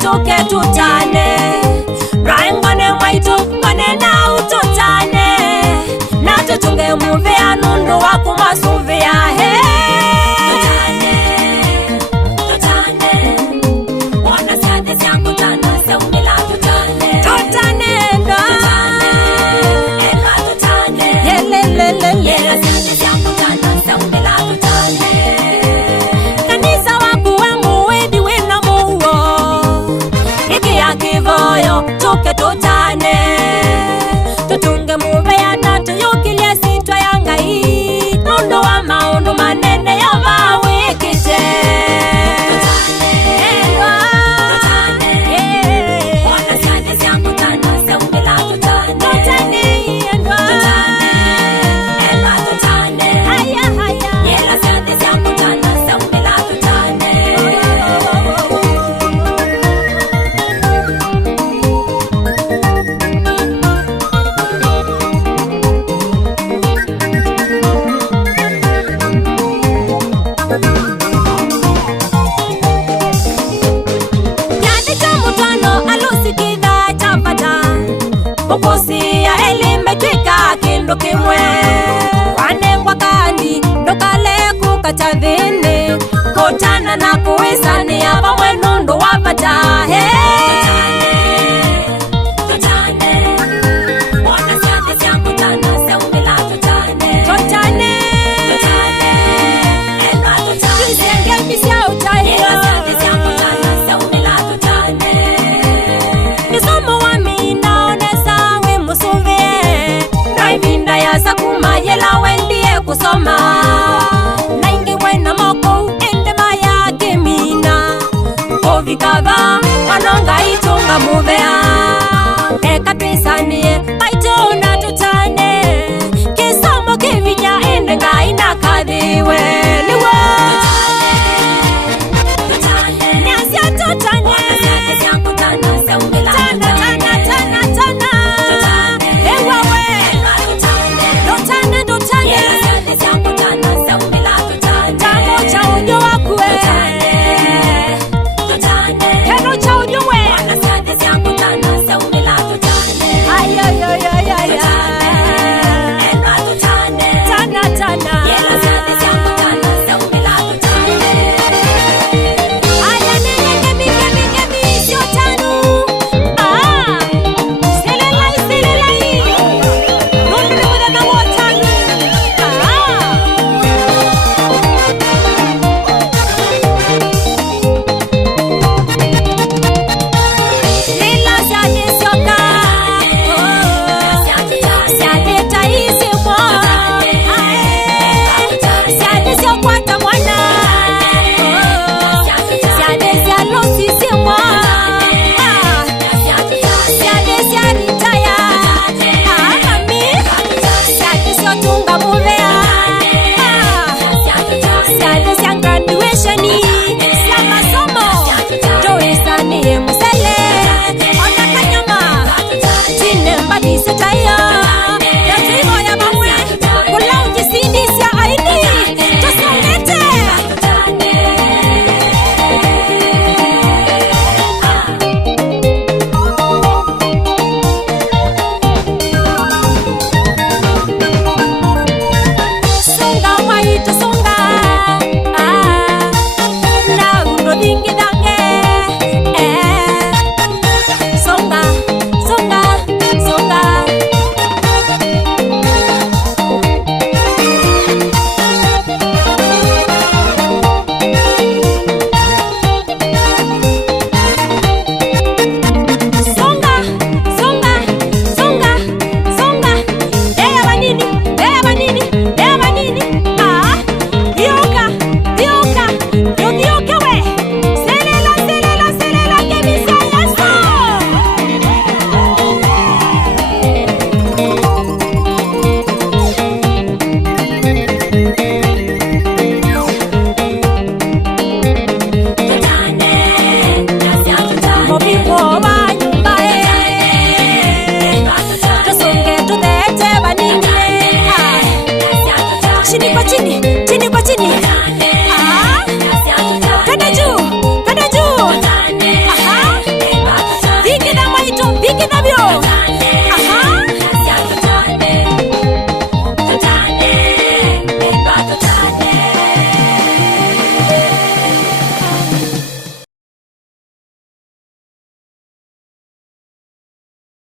Tuke tutane Raingwane mwaitu Ngwane na ututane Na tutunge muvea Nundu waku masuvea Tutane Wana siade siangu tana Seumila tutane Tutane ndo Ena tutane Yelelelele Yela siade siangu tana Seumila tutane Kanisa waku wemu wedi wina muwo Kivoyo, tuke tutane Tutunge muvea na tuyukilia sitwa yangai Nundo wa maundu manene ya mawikite Tutane Wana siade siangu tana Seumila tutane Tutane Ena tutane Yela siade siangu tana Seumila tutane Ukusia elimbe twika kindu kimwe Wanengwa kandi ndokale kukachavini Kutana na kuwisani ya vamwe nundu wapata Tutane Wana siade siangu tana Seumila tutane Tutane Ena tutane Tusienge misia utahiyo Yela siade siangu tana Seumila tutane Nisomo Sakuma yela wendie kusoma Na ingi wena moko ende maya gemina Kovikava wanonga itunga muvea Eka tuisanie baito na tutane Kisomo kivinya ende nga inakadhiwe Liwe Tutane Niasia tutane Wana siade siangu tana Seumila tutane Songa, songa, ah, na uno dingi da.